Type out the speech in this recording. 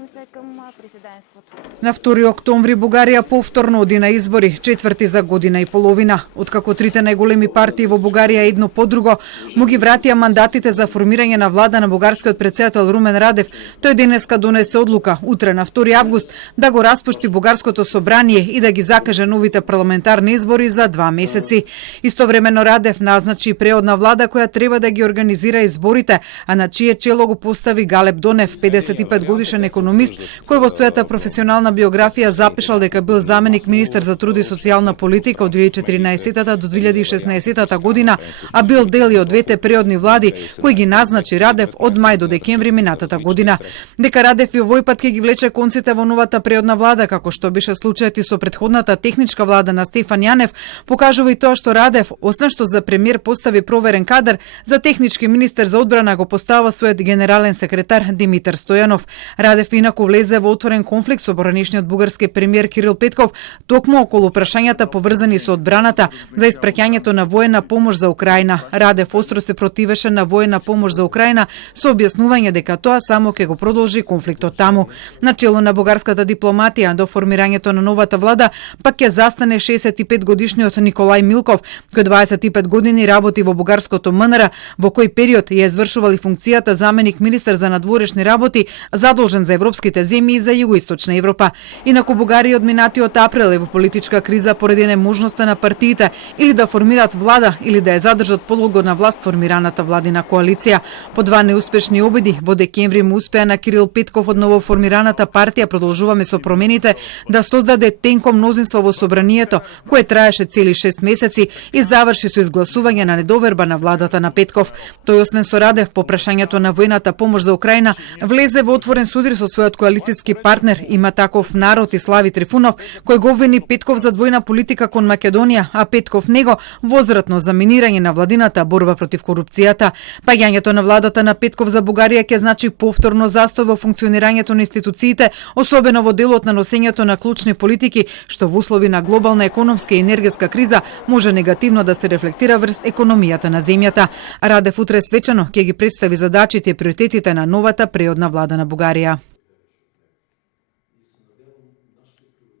борим се към президентството. На 2 октомври Бугарија повторно оди на избори, четврти за година и половина. Откако трите најголеми партии во Бугарија едно по друго му ги вратија мандатите за формирање на влада на бугарскиот претседател Румен Радев, тој денеска донесе одлука, утре на 2 август, да го распушти бугарското собрание и да ги закаже новите парламентарни избори за 2 месеци. Истовремено Радев назначи преодна влада која треба да ги организира изборите, а на чие чело го постави Галеб Донев, 55 годишен економист, кој во својата професионална биографија запишал дека бил заменик министер за труд и социјална политика од 2014 до 2016 година, а бил дел и од двете преодни влади кои ги назначи Радев од мај до декември минатата година. Дека Радев и овој пат ќе ги влече конците во новата преодна влада, како што беше случајот и со претходната техничка влада на Стефан Јанев, покажува и тоа што Радев, освен што за премиер постави проверен кадар, за технички министер за одбрана го постава својот генерален секретар Димитар Стојанов. Радев инаку влезе во отворен конфликт со поранешниот бугарски премиер Кирил Петков, токму околу прашањата поврзани со одбраната за испраќањето на воена помош за Украина. Радев остро се противеше на воена помош за Украина со објаснување дека тоа само ќе го продолжи конфликтот таму. На чело на бугарската дипломатија до формирањето на новата влада пак ќе застане 65 годишниот Николај Милков, кој 25 години работи во бугарското МНР, во кој период ја извршувал и функцијата заменик министер за надворешни работи, задолжен за европските земји и за југоисточна Европа. Инаку Бугарија од минатиот април е во политичка криза поради неможноста на партиите или да формираат влада или да ја задржат подолго на власт формираната владина коалиција. По 2 неуспешни обиди во декември му успеа на Кирил Петков од новоформираната партија Продолжуваме со промените да создаде тенко мнозинство во собранието, кое траеше цели 6 месеци и заврши со изгласување на недоверба на владата на Петков. Тој освен со Радев по прашањето на воената помош за Украина влезе во отворен суdir со својот коалицијски партнер Има таков народ и Слави Трифунов, кој го обвини Петков за двојна политика кон Македонија, а Петков него возвратно за минирање на владината борба против корупцијата. Паѓањето на владата на Петков за Бугарија ќе значи повторно застој во функционирањето на институциите, особено во делот на носењето на клучни политики, што во услови на глобална економска и енергетска криза може негативно да се рефлектира врз економијата на земјата. Радев утре свечано ќе ги представи задачите и приоритетите на новата преодна влада на Бугарија.